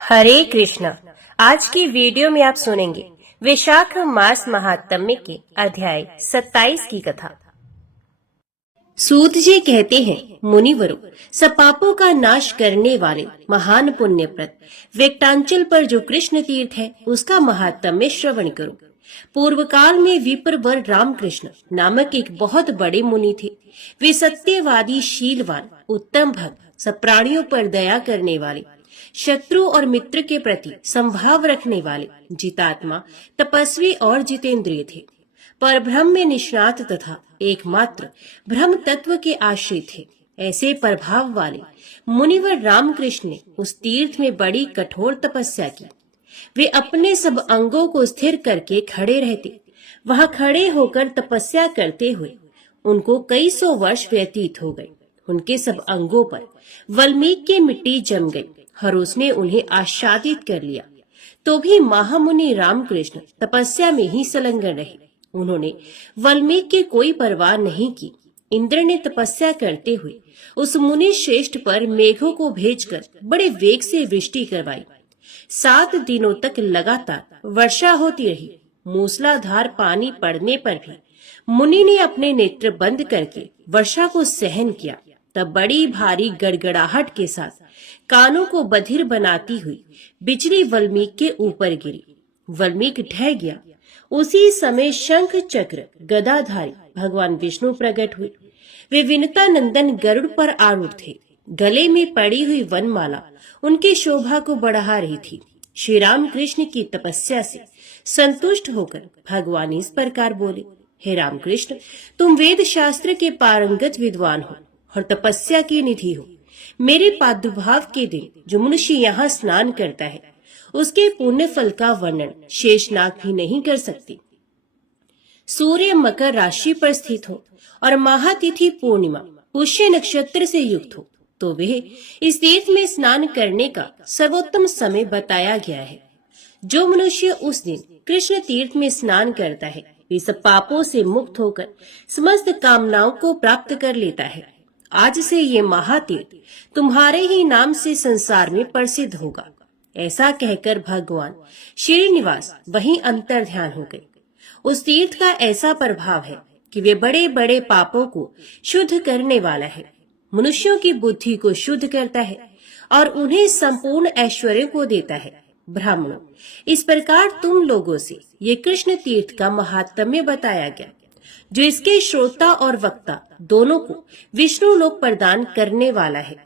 हरे कृष्णा। आज की वीडियो में आप सुनेंगे वैशाख मास महात्म्य के अध्याय 27 की कथा। सूत जी कहते हैं, मुनिवरों, सब पापों का नाश करने वाले महान पुण्यप्रद वेक्टांचल पर जो कृष्ण तीर्थ है उसका महात्म्य श्रवण करो। पूर्व काल में विप्र वर रामकृष्ण नामक एक बहुत बड़े मुनि थे। वे सत्यवादी, शीलवान, उत्तम भक्त, सब प्राणियों पर दया करने वाले, शत्रु और मित्र के प्रति संभाव रखने वाले, जितात्मा, तपस्वी और जितेंद्रिय थे। पर ब्रह्म में निष्णात तथा एकमात्र ब्रह्म तत्व के आश्रित थे। ऐसे प्रभाव वाले मुनिवर रामकृष्ण ने उस तीर्थ में बड़ी कठोर तपस्या की। वे अपने सब अंगों को स्थिर करके खड़े रहते। वहां खड़े होकर तपस्या करते हुए उनको कई सौ वर्ष व्यतीत हो गए। उनके सब अंगों पर वाल्मीकि की मिट्टी जम गई और उसने उन्हें आच्छादित कर लिया। तो भी महामुनि रामकृष्ण तपस्या में ही संलग्न रहे। उन्होंने वाल्मीकि की कोई परवाह नहीं की। इंद्र ने तपस्या करते हुए उस मुनि श्रेष्ठ पर मेघों को भेजकर बड़े वेग से वृष्टि करवाई। 7 दिनों तक लगातार वर्षा होती रही। मूसलाधार पानी पड़ने पर भी मुनि ने अपने नेत्र बंद करके वर्षा को सहन किया। तब बड़ी भारी गड़गड़ाहट के साथ कानों को बधिर बनाती हुई बिजली वाल्मीकि के ऊपर गिरी। वाल्मीकि ढह गया। उसी समय शंख चक्र गदाधारी भगवान विष्णु प्रकट हुए। वे विनता नंदन गरुड़ पर आरूढ़ थे। गले में पड़ी हुई वनमाला उनकी शोभा को बढ़ा रही थी। श्री राम कृष्ण की तपस्या से संतुष्ट होकर भगवान इस प्रकार बोले, हे रामकृष्ण, तुम वेद शास्त्र के पारंगत विद्वान हो और तपस्या की निधि हो। मेरे प्रादुर्भाव के दिन जो मनुष्य यहाँ स्नान करता है उसके पुण्य फल का वर्णन शेषनाग भी नहीं कर सकती। सूर्य मकर राशि पर स्थित हो और महातिथि पूर्णिमा पुष्य नक्षत्र से युक्त हो तो वे इस तीर्थ में स्नान करने का सर्वोत्तम समय बताया गया है। जो मनुष्य उस दिन कृष्ण तीर्थ में स्नान करता है वे सब पापों से मुक्त होकर समस्त कामनाओं को प्राप्त कर लेता है। आज से ये महातीर्थ तुम्हारे ही नाम से संसार में प्रसिद्ध होगा। ऐसा कहकर भगवान श्रीनिवास वहीं अंतर ध्यान हो गए। उस तीर्थ का ऐसा प्रभाव है कि वे बड़े बड़े पापों को शुद्ध करने वाला है, मनुष्यों की बुद्धि को शुद्ध करता है और उन्हें संपूर्ण ऐश्वर्य को देता है। ब्राह्मणों, इस प्रकार तुम लोगों से ये कृष्ण तीर्थ का महात्म्य बताया गया, जो इसके श्रोता और वक्ता दोनों को विष्णु लोक प्रदान करने वाला है।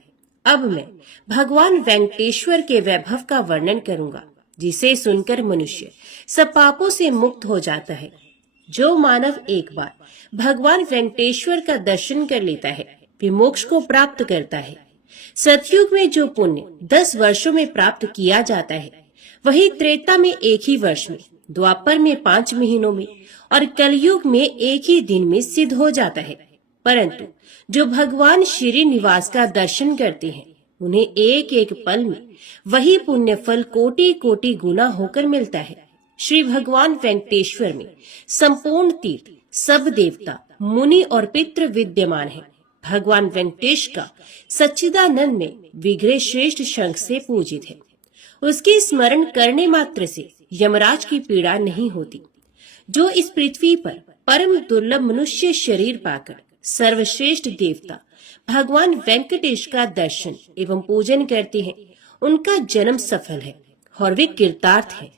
अब मैं भगवान वेंकटेश्वर के वैभव का वर्णन करूंगा, जिसे सुनकर मनुष्य सब पापों से मुक्त हो जाता है। जो मानव एक बार भगवान वेंकटेश्वर का दर्शन कर लेता है वे मोक्ष को प्राप्त करता है। सतयुग में जो पुण्य 10 वर्षों में प्राप्त किया जाता है वही त्रेता में 1 ही वर्ष में, द्वापर में 5 महीनों में और कलयुग में 1 ही दिन में सिद्ध हो जाता है। परंतु जो भगवान श्रीनिवास का दर्शन करते हैं उन्हें एक एक पल में वही पुण्य फल कोटि कोटि गुना होकर मिलता है। श्री भगवान वेंकटेश्वर में संपूर्ण तीर्थ, सब देवता, मुनि और पितृ विद्यमान है। भगवान वेंकटेश का सच्चिदानंद में विग्रह श्रेष्ठ शंख से पूजित है। उसके स्मरण करने मात्र से यमराज की पीड़ा नहीं होती। जो इस पृथ्वी पर परम दुर्लभ मनुष्य शरीर पाकर सर्वश्रेष्ठ देवता भगवान वेंकटेश का दर्शन एवं पूजन करते हैं उनका जन्म सफल है और वे कृतार्थ हैं।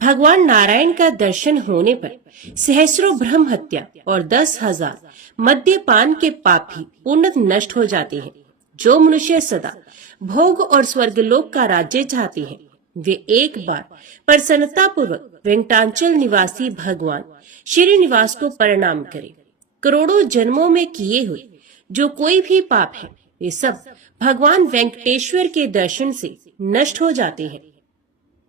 भगवान नारायण का दर्शन होने पर सहस्रों ब्रह्म हत्या और 10,000 मद्यपान के पाप भी पूर्णतः नष्ट हो जाते हैं। जो मनुष्य सदा भोग और स्वर्गलोक का राज्य चाहते हैं वे एक बार प्रसन्नता पूर्वक वेंकटाचल निवासी भगवान श्रीनिवास को प्रणाम करें। करोड़ों जन्मों में किए हुए जो कोई भी पाप है वे सब भगवान वेंकटेश्वर के दर्शन से नष्ट हो जाते हैं।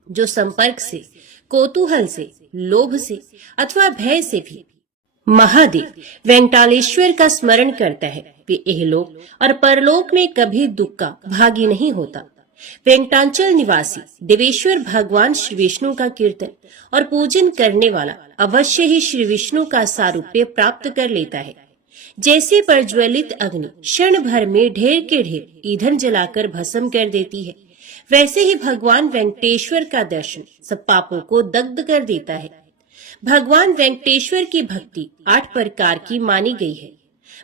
जो संपर्क से, कौतूहल से, लोभ से अथवा भय से भी महादेव वेंकटालेश्वर का स्मरण करता है वे इहलोक और परलोक में कभी दुख का भागी नहीं होता। वेंकटाचल निवासी देवेश्वर भगवान श्री विष्णु का कीर्तन और पूजन करने वाला अवश्य ही श्री विष्णु का सारूप्य प्राप्त कर लेता है। जैसे प्रज्वलित अग्नि क्षण भर में ढेर के ढेर ईंधन जलाकर भस्म कर देती है, वैसे ही भगवान वेंकटेश्वर का दर्शन सब पापों को दग्ध कर देता है। भगवान वेंकटेश्वर की भक्ति 8 प्रकार की मानी गई है।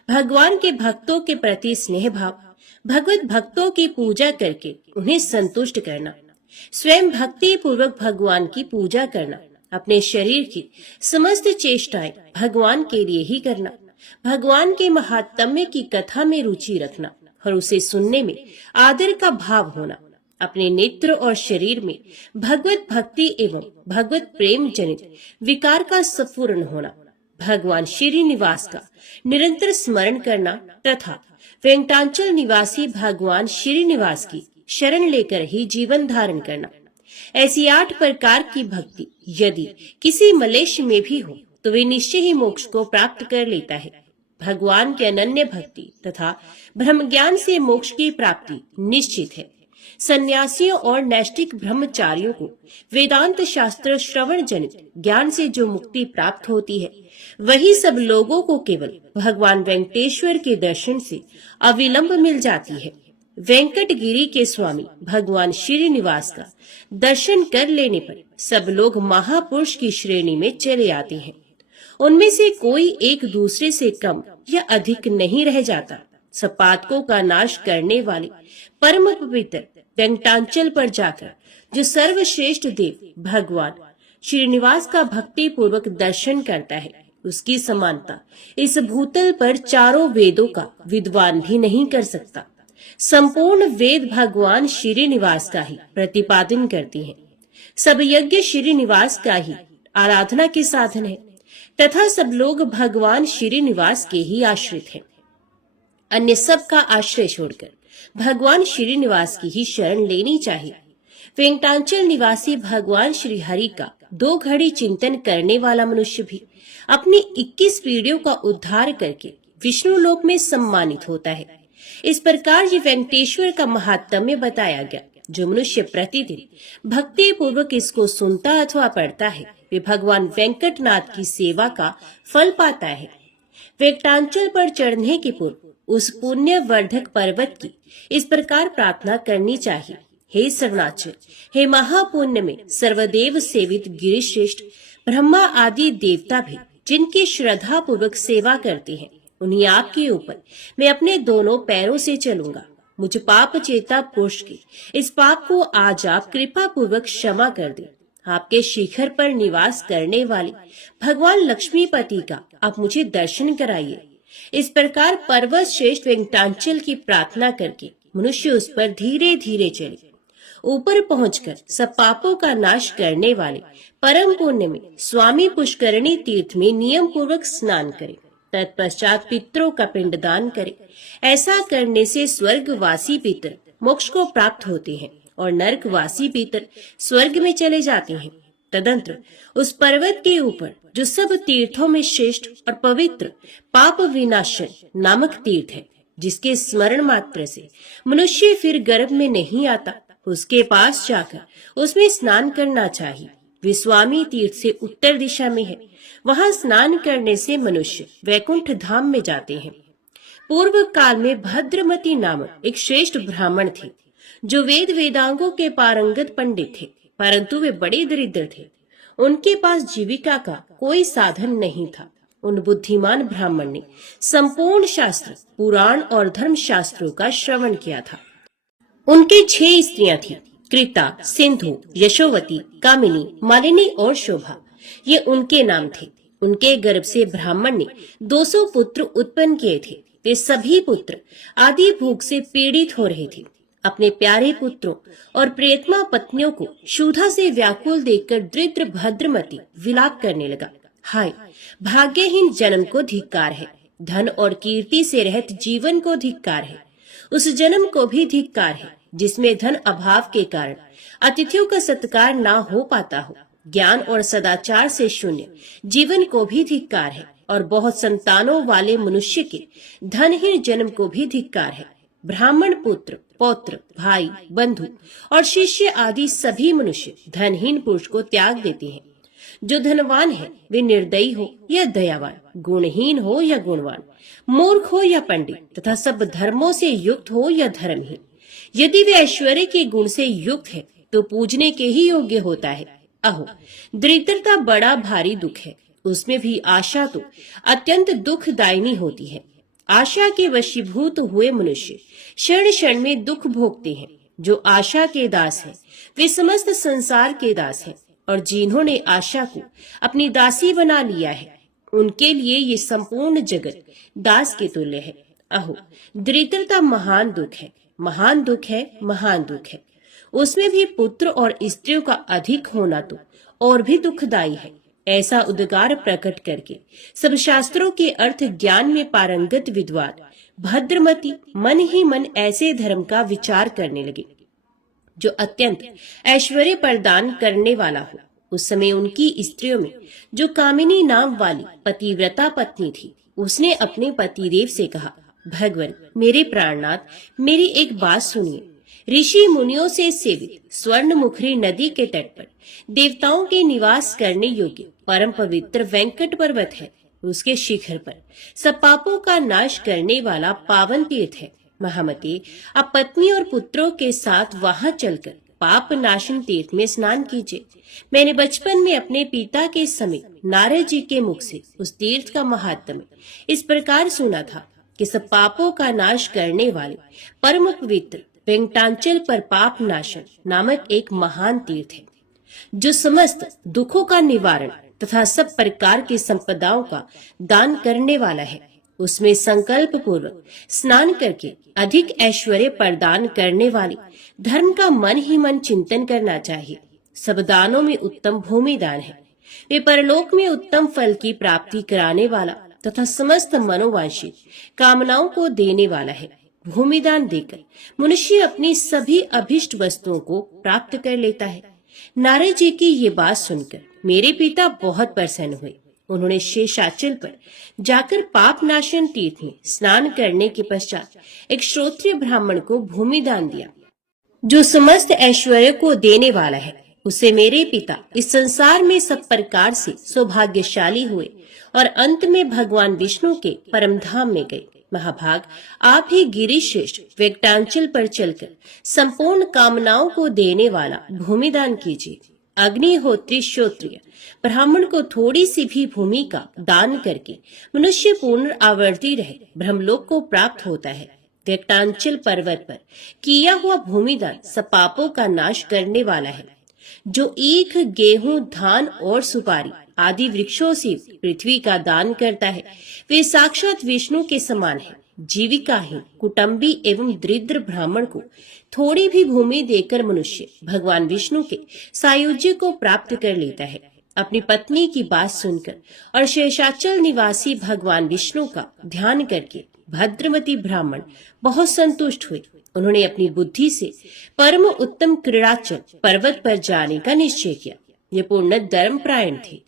भगवान के भक्तों के प्रति स्नेह भाव, भगवत भक्तों की पूजा करके उन्हें संतुष्ट करना, स्वयं भक्ति पूर्वक भगवान की पूजा करना, अपने शरीर की समस्त चेष्टाएं भगवान के लिए ही करना, भगवान के महात्म्य की कथा में रुचि रखना और उसे सुनने में आदर का भाव होना, अपने नेत्र और शरीर में भगवत भक्ति एवं भगवत प्रेम जनित विकार का स्फुरण होना, भगवान श्रीनिवास का निरंतर स्मरण करना तथा वेंकटाचल निवासी भगवान श्रीनिवास की शरण लेकर ही जीवन धारण करना। ऐसी 8 प्रकार की भक्ति यदि किसी मलेश में भी हो तो वे निश्चय ही मोक्ष को प्राप्त कर लेता है। भगवान के अनन्य भक्ति तथा ब्रह्म ज्ञान से मोक्ष की प्राप्ति निश्चित है। सन्यासियों और नैष्ठिक ब्रह्मचारियों को वेदांत शास्त्र श्रवण जनित ज्ञान से जो मुक्ति प्राप्त होती है, वही सब लोगों को केवल भगवान वेंकटेश्वर के दर्शन से अविलंब मिल जाती है। वेंकटगिरी के स्वामी भगवान श्रीनिवास का दर्शन कर लेने पर सब लोग महापुरुष की श्रेणी में चले आते हैं। उनमें से कोई एक दूसरे से कम या अधिक नहीं रह जाता। सब पातकों का नाश करने वाले परम पवित्र वेंकटाचल पर जाकर जो सर्वश्रेष्ठ देव भगवान श्रीनिवास का भक्ति पूर्वक दर्शन करता है, उसकी समानता इस भूतल पर चारों वेदों का विद्वान भी नहीं कर सकता। संपूर्ण वेद भगवान श्रीनिवास का ही प्रतिपादन करती हैं। सब यज्ञ श्रीनिवास का ही आराधना के साधन है तथा सब लोग भगवान श्रीनिवास के ही आश्रित हैं। अन्य सब का आश्रय छोड़कर भगवान श्रीनिवास की ही शरण लेनी चाहिए। वेंकटाचल निवासी भगवान श्री हरि का 2 घड़ी चिंतन करने वाला मनुष्य भी अपनी 21 पीढ़ियों का उद्धार करके विष्णु लोक में सम्मानित होता है। इस प्रकार ये वेंकटेश्वर का महात्म्य बताया गया। जो मनुष्य प्रतिदिन भक्ति पूर्वक इसको सुनता अथवा पढ़ता है, वे भगवान वेंकटनाथ की सेवा का फल पाता है। वेंकटाचल पर चढ़ने के पूर्व उस पुण्य वर्धक पर्वत की इस प्रकार प्रार्थना करनी चाहिए। हे सर्वनाचल, हे महापुण्य में सर्वदेव सेवित गिरिश्रेष्ठ ब्रह्मा आदि देवता भी जिनकी श्रद्धा पूर्वक सेवा करते हैं, उन्हीं आपके ऊपर मैं अपने दोनों पैरों से चलूंगा। मुझ पाप चेता पुरुष के इस पाप को आज आप कृपा पूर्वक क्षमा कर दें। आपके शिखर पर निवास करने वाले भगवान लक्ष्मीपति का आप मुझे दर्शन कराइए। इस प्रकार पर्वत श्रेष्ठ वेंकटाचल की प्रार्थना करके मनुष्य उस पर धीरे धीरे चले। ऊपर पहुंचकर सब पापों का नाश करने वाले परम पुण्य में स्वामी पुष्करणी तीर्थ में नियम पूर्वक स्नान करे। तत्पश्चात पितरों का पिंडदान करे। ऐसा करने से स्वर्गवासी पितर मोक्ष को प्राप्त होते हैं और नरकवासी पितर स्वर्ग में चले जाते हैं। तदंतर उस पर्वत के ऊपर जो सब तीर्थों में श्रेष्ठ और पवित्र पाप विनाशन नामक तीर्थ है, जिसके स्मरण मात्र से मनुष्य फिर गर्भ में नहीं आता, उसके पास जाकर उसमें स्नान करना चाहिए। विश्वामी तीर्थ से उत्तर दिशा में है। वहां स्नान करने से मनुष्य वैकुंठ धाम में जाते हैं। पूर्व काल में भद्रमती नामक एक श्रेष्ठ ब्राह्मण थे, जो वेद वेदांगों के पारंगत पंडित थे, परंतु वे बड़े दरिद्र थे। उनके पास जीविका का कोई साधन नहीं था। उन बुद्धिमान ब्राह्मण ने संपूर्ण शास्त्र, पुराण और धर्म शास्त्रों का श्रवण किया था। उनके 6 स्त्रियां थीं, कृता, सिंधु, यशोवती, कामिनी, मालिनी और शोभा। ये उनके नाम थे। उनके गर्भ से ब्राह्मण ने 200 पुत्र उत्पन्न किए थे। वे सभी पुत्र आदि भूख से पीड़ित हो रहे थे। अपने प्यारे पुत्रों और प्रियतमा पत्नियों को क्षुधा से व्याकुल देखकर दरिद्र भद्रमती विलाप करने लगा। हाय, भाग्यहीन जन्म को धिक्कार है। धन और कीर्ति से रहित जीवन को धिक्कार है। उस जन्म को भी धिक्कार है जिसमें धन अभाव के कारण अतिथियों का सत्कार ना हो पाता हो। ज्ञान और सदाचार से शून्य जीवन को भी धिक्कार है और बहुत संतानों वाले मनुष्य के धनहीन जन्म को भी धिक्कार है। ब्राह्मण पुत्र, पौत्र, भाई, बंधु और शिष्य आदि सभी मनुष्य धनहीन पुरुष को त्याग देते हैं। जो धनवान है वे निर्दयी हो या दयावान, गुणहीन हो या गुणवान, मूर्ख हो या पंडित तथा सब धर्मों से युक्त हो या धर्महीन, यदि वे ऐश्वर्य के गुण से युक्त है तो पूजने के ही योग्य होता है। अहो, दरिद्रता बड़ा भारी दुख है, उसमें भी आशा तो अत्यंत दुखदायिनी होती है। आशा के वशीभूत हुए मनुष्य क्षण क्षण में दुख भोगते हैं। जो आशा के दास हैं, वे समस्त संसार के दास हैं, और जिन्होंने आशा को अपनी दासी बना लिया है, उनके लिए ये संपूर्ण जगत दास के तुल्य है। अहो, दरिद्रता महान दुख है, महान दुख है, महान दुख है। उसमें भी पुत्र और स्त्रियों का अधिक होना तो और भी दुखदायी है। ऐसा उद्गार प्रकट करके सब शास्त्रों के अर्थ ज्ञान में पारंगत विद्वान भद्रमती मन ही मन ऐसे धर्म का विचार करने लगे जो अत्यंत ऐश्वर्य प्रदान करने वाला हो। उस समय उनकी स्त्रियों में जो कामिनी नाम वाली पतिव्रता पत्नी थी, उसने अपने पतिदेव से कहा, भगवान मेरे प्राणनाथ, मेरी एक बात सुनिए। ऋषि मुनियों से सेवित स्वर्ण मुखरी नदी के तट पर देवताओं के निवास करने योग्य परम पवित्र वेंकट पर्वत है। उसके शिखर पर सब पापों का नाश करने वाला पावन तीर्थ है। महामती, आप पत्नी और पुत्रों के साथ वहां चलकर पाप नाशन तीर्थ में स्नान कीजिए। मैंने बचपन में अपने पिता के समय नारद जी के मुख से उस तीर्थ का महात्म्य इस प्रकार सुना था कि सब पापों का नाश करने वाले परम पवित्र वेंकटाचल पर पाप नाशन नामक एक महान तीर्थ है, जो समस्त दुखों का निवारण तथा सब प्रकार की संपदाओं का दान करने वाला है। उसमें संकल्प पूर्वक स्नान करके अधिक ऐश्वर्य प्रदान करने वाले धर्म का मन ही मन चिंतन करना चाहिए। सब दानों में उत्तम भूमि दान है। वे परलोक में उत्तम फल की प्राप्ति कराने वाला तथा समस्त मनोवांछित कामनाओं को देने वाला है। भूमिदान देकर मनुष्य अपनी सभी अभिष्ट वस्तुओं को प्राप्त कर लेता है। नारद जी की ये बात सुनकर मेरे पिता बहुत प्रसन्न हुए। उन्होंने शेषाचल पर जाकर पाप नाशन तीर्थ में स्नान करने के पश्चात एक श्रोत्रिय ब्राह्मण को भूमिदान दिया, जो समस्त ऐश्वर्य को देने वाला है। उसे मेरे पिता इस संसार में सब प्रकार से सौभाग्यशाली हुए और अंत में भगवान विष्णु के परम धाम में गए। महाभाग, आप ही गिरीश श्रेष्ठ वेंकटाचल पर चलकर संपूर्ण कामनाओं को देने वाला भूमिदान कीजिए। अग्निहोत्री श्रोत्रिय ब्राह्मण को थोड़ी सी भी भूमि का दान करके मनुष्य पूर्ण आवर्ती रहे ब्रह्मलोक को प्राप्त होता है। वेंकटाचल पर्वत पर किया हुआ भूमिदान सब पापों का नाश करने वाला है। जो ईख, गेहूं, धान और सुपारी आदि वृक्षों से पृथ्वी का दान करता है, वे साक्षात विष्णु के समान है। जीविकाहीन, कुटुंबी एवं दरिद्र ब्राह्मण को थोड़ी भी भूमि देकर मनुष्य भगवान विष्णु के सायुज्य को प्राप्त कर लेता है। अपनी पत्नी की बात सुनकर और शेषाचल निवासी भगवान विष्णु का ध्यान करके भद्रमती ब्राह्मण बहुत संतुष्ट हुए। उन्होंने अपनी बुद्धि से परम उत्तम क्रीड़ाचल पर्वत पर जाने का निश्चय किया। ये पूर्ण धर्मपरायण थे।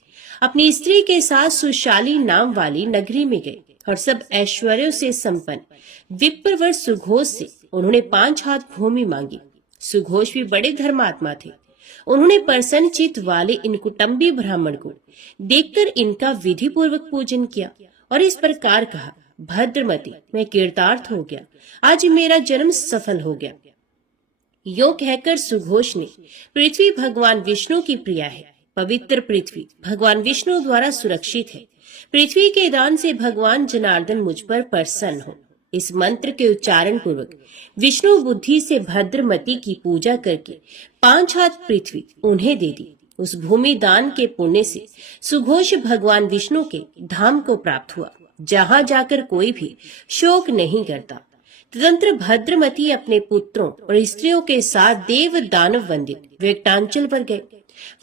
अपनी स्त्री के साथ सुशाली नाम वाली नगरी में गए और सब ऐश्वर्यों से संपन्न विप्रवर सुघोष से उन्होंने 5 हाथ भूमि मांगी। सुघोष भी बड़े धर्मात्मा थे। उन्होंने प्रसन्न चित्त वाले इन कुटुंबी ब्राह्मण को देखकर इनका विधि पूर्वक पूजन किया और इस प्रकार कहा, भद्रमती, मैं कृतार्थ हो गया, आज मेरा जन्म सफल हो गया। यो कहकर सुघोष ने, पृथ्वी भगवान विष्णु की प्रिया है। पवित्र पृथ्वी भगवान विष्णु द्वारा सुरक्षित है। पृथ्वी के दान से भगवान जनार्दन मुझ पर प्रसन्न हो। इस मंत्र के उच्चारण पूर्वक विष्णु बुद्धि से भद्रमती की पूजा करके 5 हाथ पृथ्वी उन्हें दे दी। उस भूमि दान के पुण्य से सुघोष भगवान विष्णु के धाम को प्राप्त हुआ, जहाँ जाकर कोई भी शोक नहीं करता। तदंतर भद्रमती अपने पुत्रों और स्त्रियों के साथ देव दानव वंदित वेंकटाचल पर गए।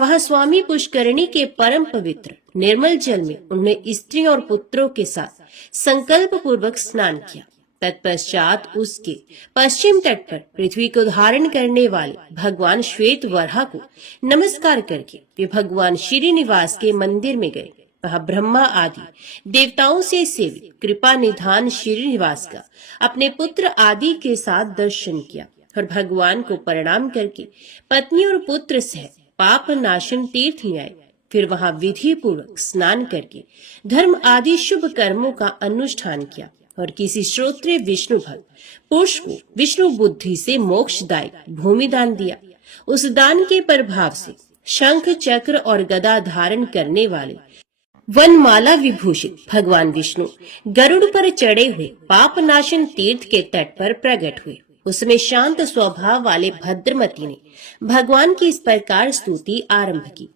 वहां स्वामी पुष्करणी के परम पवित्र निर्मल जल में उन्होंने स्त्रियों और पुत्रों के साथ संकल्प पूर्वक स्नान किया। तत्पश्चात उसके पश्चिम तट पर पृथ्वी को धारण करने वाले भगवान श्वेत वराह को नमस्कार करके वे भगवान श्रीनिवास के मंदिर में गए। वहाँ ब्रह्मा आदि देवताओं से सेवित कृपा निधान श्रीनिवास का अपने पुत्र आदि के साथ दर्शन किया और भगवान को प्रणाम करके पत्नी और पुत्र सह पाप नाशन तीर्थ में आए। फिर वहाँ विधि पूर्वक स्नान करके धर्म आदि शुभ कर्मों का अनुष्ठान किया और किसी श्रोत्रिय विष्णु भक्त पुरुष को विष्णु बुद्धि से मोक्षदायक भूमिदान दिया। उस दान के प्रभाव से शंख चक्र और गदा धारण करने वाले वनमाला विभूषित भगवान विष्णु गरुड़ पर चढ़े हुए पापनाशन तीर्थ के तट पर प्रकट हुए। उसमें शांत स्वभाव वाले भद्रमती ने भगवान की इस प्रकार स्तुति आरंभ की।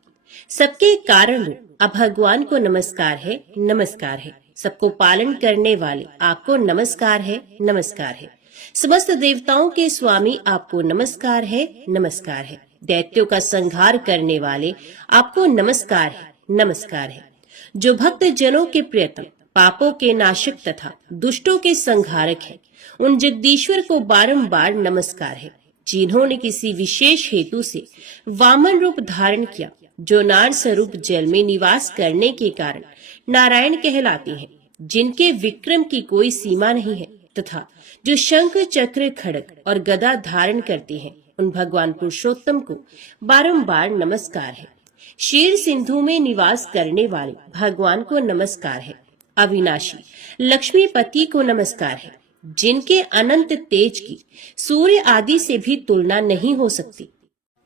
सबके कारण अब भगवान को नमस्कार है, नमस्कार है। सबको पालन करने वाले आपको नमस्कार है, नमस्कार है। समस्त देवताओं के स्वामी आपको नमस्कार है, नमस्कार है। दैत्यों का संहार करने वाले आपको नमस्कार है, नमस्कार है। जो भक्त जनों के प्रियतम, पापों के नाशक तथा दुष्टों के संहारक है, उन जगदीश्वर को बारंबार नमस्कार है। जिन्होंने किसी विशेष हेतु से वामन रूप धारण किया, जो नार स्वरूप जल में निवास करने के कारण नारायण कहलाते हैं, जिनके विक्रम की कोई सीमा नहीं है, तथा जो शंख चक्र खड़ग और गदा धारण करते हैं, उन भगवान पुरुषोत्तम को बारंबार नमस्कार है। क्षीर सिंधु में निवास करने वाले भगवान को नमस्कार है। अविनाशी लक्ष्मीपति को नमस्कार है, जिनके अनंत तेज की सूर्य आदि से भी तुलना नहीं हो सकती,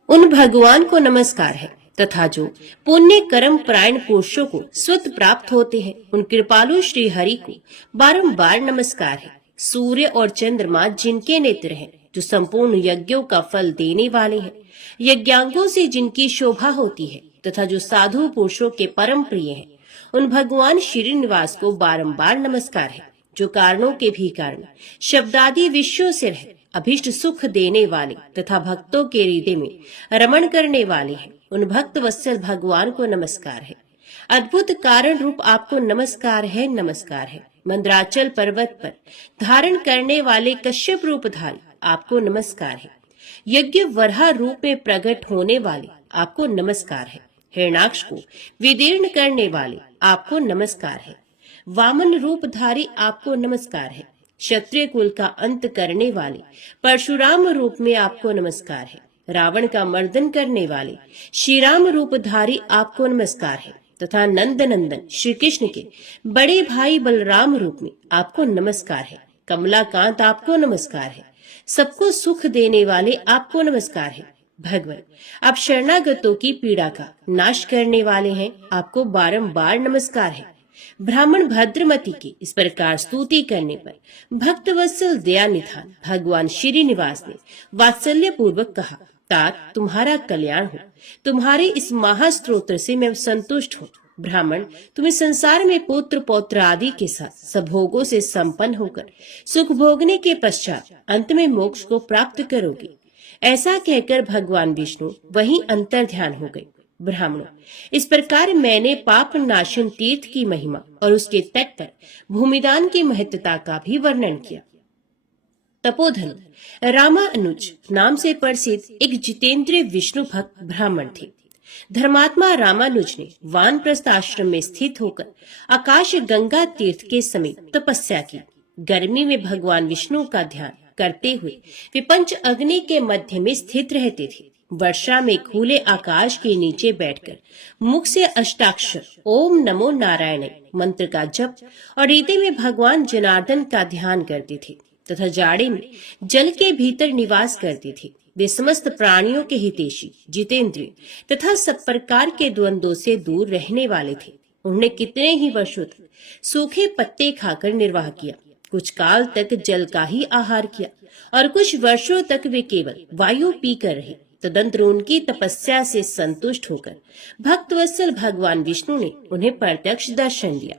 उन भगवान को नमस्कार है। तथा जो पुण्य कर्म परायण पुरुषों को स्वत प्राप्त होते हैं, उन कृपालु श्री हरि को बारंबार नमस्कार है। सूर्य और चंद्रमा जिनके नेत्र हैं, जो संपूर्ण यज्ञों का फल देने वाले हैं, यज्ञांगों से जिनकी शोभा होती है, तथा जो साधु पुरुषों के परम प्रिय हैं, उन भगवान श्रीनिवास को बारंबार नमस्कार है। जो कारणों के भी कारण शब्दादि विषयों से रह अभिष्ट सुख देने वाले तथा भक्तों के हृदय में रमण करने वाले हैं, उन भक्त वत्सल भगवान को नमस्कार है। अद्भुत कारण रूप आपको नमस्कार है, नमस्कार है। मंद्राचल पर्वत पर धारण करने वाले कश्यप रूपधारी आपको नमस्कार है। यज्ञ वराह रूप में प्रकट होने वाले आपको नमस्कार है। हिरणाक्ष को विदीर्ण करने वाले आपको नमस्कार है। वामन रूपधारी आपको नमस्कार है। क्षत्रिय कुल का अंत करने वाले परशुराम रूप में आपको नमस्कार है। रावण का मर्दन करने वाले श्री राम रूपधारी आपको नमस्कार है। तथा नंद नंदन श्री कृष्ण के बड़े भाई बलराम रूप में आपको नमस्कार है। कमलाकांत आपको नमस्कार है। सबको सुख देने वाले आपको नमस्कार है। भगवान आप शरणागतों की पीड़ा का नाश करने वाले हैं, आपको बारंबार नमस्कार है। ब्राह्मण भद्रमती की इस प्रकार स्तुति करने पर भक्तवत्सल दयानिधान भगवान श्रीनिवास ने वात्सल्य पूर्वक कहा, तात तुम्हारा कल्याण हो। तुम्हारे इस महास्त्रोत्र से मैं संतुष्ट हूँ। ब्राह्मण तुम्हें संसार में पुत्र पौत्र आदि के साथ सब भोगों से संपन्न होकर सुख भोगने के पश्चात अंत में मोक्ष को प्राप्त करोगे। ऐसा कहकर भगवान विष्णु वहीं अंतर ध्यान हो गए। ब्राह्मणों, इस प्रकार मैंने पाप नाशन तीर्थ की महिमा और उसके तट पर भूमिदान की महत्ता का भी वर्णन किया। तपोधन रामानुज नाम से प्रसिद्ध एक जितेंद्रिय विष्णु भक्त ब्राह्मण थे। धर्मात्मा रामानुज ने वानप्रस्थ आश्रम में स्थित होकर आकाश गंगा तीर्थ के समीप तपस्या की। गर्मी में भगवान विष्णु का ध्यान करते हुए वे पंच अग्नि के मध्य में स्थित रहते थे। वर्षा में खुले आकाश के नीचे बैठकर मुख से अष्टाक्षर ओम नमो नारायण मंत्र का जप और हृदय में भगवान जनार्दन का ध्यान करते थे तथा जाड़े में जल के भीतर निवास करते थे। वे समस्त प्राणियों के हितैषी, जितेंद्रिय तथा सब प्रकार के द्वंद्वों से दूर रहने वाले थे। उन्होंने कितने ही वर्षों तक सूखे पत्ते खाकर निर्वाह किया, कुछ काल तक जल का ही आहार किया और कुछ वर्षों तक वे केवल वायु पीकर रहे। तदंतर उनकी तपस्या से संतुष्ट होकर भक्तवत्सल भगवान विष्णु ने उन्हें प्रत्यक्ष दर्शन दिया।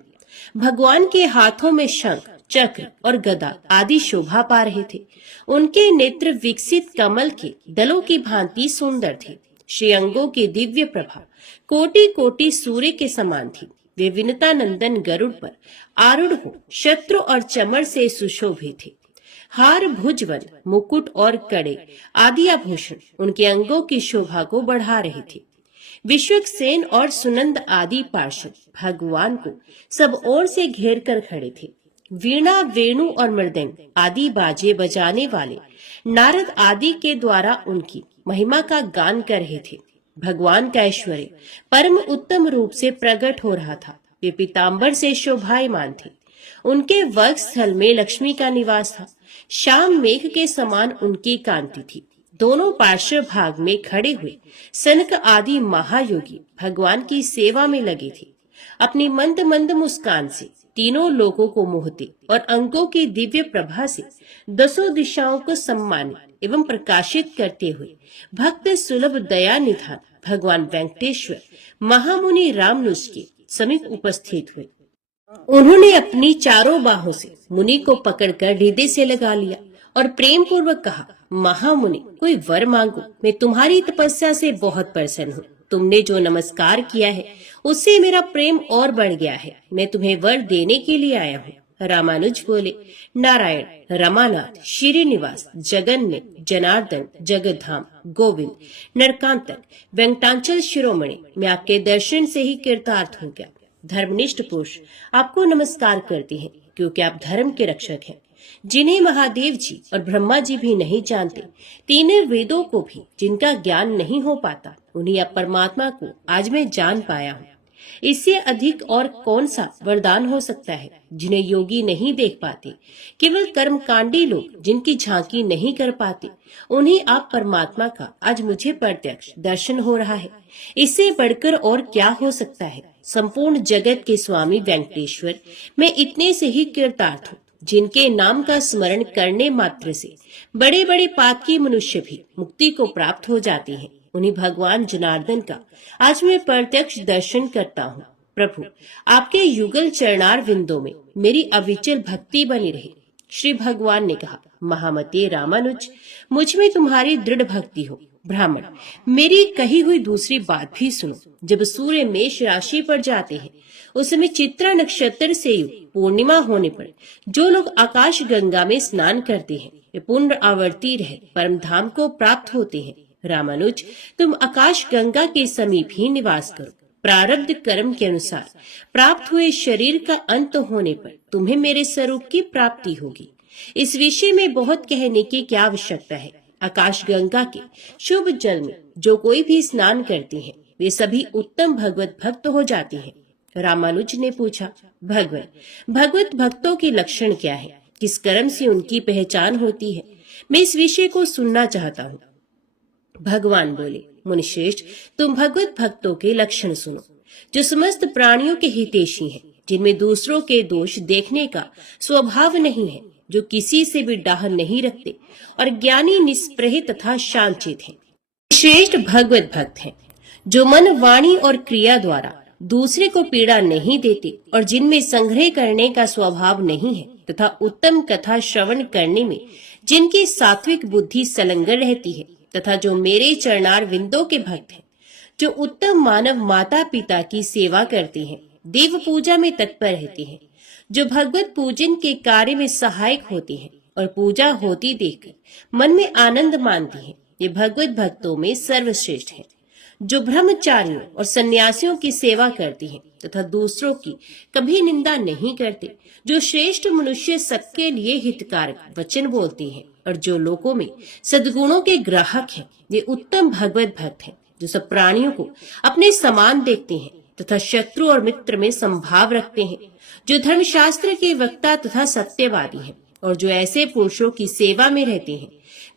भगवान के हाथों में शंख चक्र और गदा आदि शोभा पा रहे थे। उनके नेत्र विकसित कमल के दलों की भांति सुंदर थे। श्रेयंगों की दिव्य प्रभा कोटि कोटि सूर्य के समान थी। वे विनता नंदन गरुड़ पर आरूढ़ हो शत्रु और चमर से सुशोभित थे। हार भुजवन मुकुट और कड़े आदि आभूषण उनके अंगों की शोभा को बढ़ा रहे थे। विश्वक्सेन और सुनंद आदि पार्षद भगवान को सब ओर से घेर कर खड़े थे। वीणा वेणु और मृदंग आदि बाजे बजाने वाले नारद आदि के द्वारा उनकी महिमा का गान कर रहे थे। भगवान का ऐश्वर्य परम उत्तम रूप से प्रकट हो रहा था। वे पीताम्बर से शोभायमान थे। उनके वर्ग स्थल में लक्ष्मी का निवास था। शाम मेघ के समान उनकी कांति थी। दोनों पार्श्व भाग में खड़े हुए सनक आदि महायोगी भगवान की सेवा में लगे थे। अपनी मंद मंद मुस्कान से तीनों लोगों को मोहते और अंगों की दिव्य प्रभा से दसों दिशाओं को सम्मानित एवं प्रकाशित करते हुए भक्त सुलभ दया निधान भगवान वेंकटेश्वर महामुनि रामानुज के समीप उपस्थित हुए। उन्होंने अपनी चारों बाहों से मुनि को पकड़कर हृदय से लगा लिया और प्रेम पूर्वक कहा, महामुनि, कोई वर मांगो, मैं तुम्हारी तपस्या से बहुत प्रसन्न हूँ। तुमने जो नमस्कार किया है उससे मेरा प्रेम और बढ़ गया है। मैं तुम्हें वर देने के लिए आया हूँ। रामानुज बोले, नारायण, रमानाथ, श्रीनिवास, जगन्नाथ, जनार्दन, जगधाम, गोविंद, नरकांतक, वेंकटाचल शिरोमणि, मैं आपके दर्शन से ही कृतार्थ हो गया। धर्मनिष्ठ पुरुष आपको नमस्कार करते हैं, क्योंकि आप धर्म के रक्षक हैं, जिन्हें महादेव जी और ब्रह्मा जी भी नहीं जानते। तीनों वेदों को भी जिनका ज्ञान नहीं हो पाता, उन्हीं परमात्मा को आज मैं जान पाया हूँ। इससे अधिक और कौन सा वरदान हो सकता है, जिन्हें योगी नहीं देख पाते, केवल कर्मकांडी लोग जिनकी झांकी नहीं कर पाते, उन्हें आप परमात्मा का आज मुझे प्रत्यक्ष दर्शन हो रहा है। इससे बढ़कर और क्या हो सकता है। संपूर्ण जगत के स्वामी वेंकटेश्वर, मैं इतने से ही कृतार्थ हूँ, जिनके नाम का स्मरण करने मात्र से बड़े बड़े पापी मनुष्य भी मुक्ति को प्राप्त हो जाते हैं। उन्हीं भगवान जनार्दन का आज मैं प्रत्यक्ष दर्शन करता हूँ। प्रभु, आपके युगल चरणार विंदों में मेरी अविचल भक्ति बनी रहे। श्री भगवान ने कहा, महामते रामानुज, मुझ में तुम्हारी दृढ़ भक्ति हो। ब्राह्मण, मेरी कही हुई दूसरी बात भी सुनो। जब सूर्य मेष राशि पर जाते हैं, उस समय चित्रा नक्षत्र से युक्त पूर्णिमा होने पर जो लोग आकाश गंगा में स्नान करते हैं, वे पुनरावर्ती रह परम धाम को प्राप्त होते हैं। रामानुज, तुम आकाश गंगा के समीप ही निवास करो। प्रारब्ध कर्म के अनुसार प्राप्त हुए शरीर का अंत होने पर तुम्हें मेरे स्वरूप की प्राप्ति होगी। इस विषय में बहुत कहने की क्या आवश्यकता है। आकाश गंगा के शुभ जल में जो कोई भी स्नान करते हैं, वे सभी उत्तम भगवत भक्त हो जाते हैं। रामानुज ने पूछा, भगवत भक्तों के लक्षण क्या है, किस कर्म से उनकी पहचान होती है? मैं इस विषय को सुनना चाहता हूँ। भगवान बोले, मुनिश्रेष्ठ, तुम भगवत भक्तों के लक्षण सुनो, जो समस्त प्राणियों के हितैषी हैं, जिनमें दूसरों के दोष देखने का स्वभाव नहीं है, जो किसी से भी डाह नहीं रखते और ज्ञानी, निष्प्रह तथा शांतचित हैं। श्रेष्ठ भगवत भक्त हैं, जो मन, वाणी और क्रिया द्वारा दूसरे को पीड़ा नहीं देते और जिनमें संग्रह करने का स्वभाव नहीं है तथा उत्तम कथा श्रवण करने में जिनकी सात्विक बुद्धि संलग्न रहती है, तथा जो मेरे चरणार विंदों के भक्त हैं, जो उत्तम मानव माता पिता की सेवा करते हैं, देव पूजा में तत्पर रहते हैं, जो भगवत पूजन के कार्य में सहायक होते हैं और पूजा होती देखकर मन में आनंद मानते हैं, ये भगवत भक्तों में सर्वश्रेष्ठ हैं। जो ब्रह्मचारियों और सन्यासियों की सेवा करते हैं तथा दूसरों की कभी निंदा नहीं करते, जो श्रेष्ठ मनुष्य सबके लिए हितकारक वचन बोलते हैं और जो लोगों में सद्गुणों के ग्राहक हैं, ये उत्तम भगवत भक्त हैं। जो सब प्राणियों को अपने समान देखते हैं तथा शत्रु और मित्र में संभाव रखते हैं, जो धर्मशास्त्र के वक्ता तथा सत्यवादी हैं और जो ऐसे पुरुषों की सेवा में रहते हैं,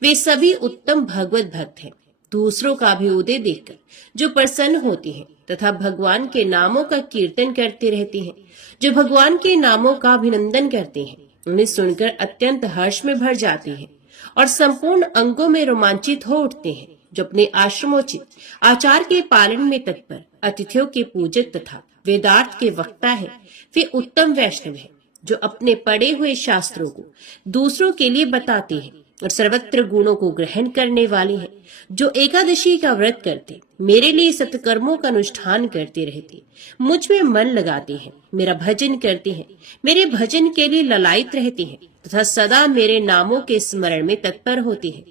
वे सभी उत्तम भगवत भक्त हैं। दूसरों का अभ्युदय देखकर जो प्रसन्न होते हैं तथा भगवान के नामों का कीर्तन करते रहते हैं, जो भगवान के नामों का अभिनंदन करते हैं, उन्हें सुनकर अत्यंत हर्ष में भर जाते हैं और संपूर्ण अंगों में रोमांचित हो उठते हैं। जो अपने आश्रमोचित आचार के पालन में तत्पर, अतिथियों के पूजक तथा वेदार्थ के वक्ता है, वे उत्तम वैष्णव है, जो अपने पढ़े हुए शास्त्रों को दूसरों के लिए बताते हैं और सर्वत्र गुणों को ग्रहण करने वाले हैं, जो एकादशी का व्रत करते, मेरे लिए सत्कर्मों का अनुष्ठान करते रहते, मुझ में मन लगाते हैं, मेरा भजन करते हैं, मेरे भजन के लिए ललायित रहते हैं तथा सदा मेरे नामों के स्मरण में तत्पर होते हैं,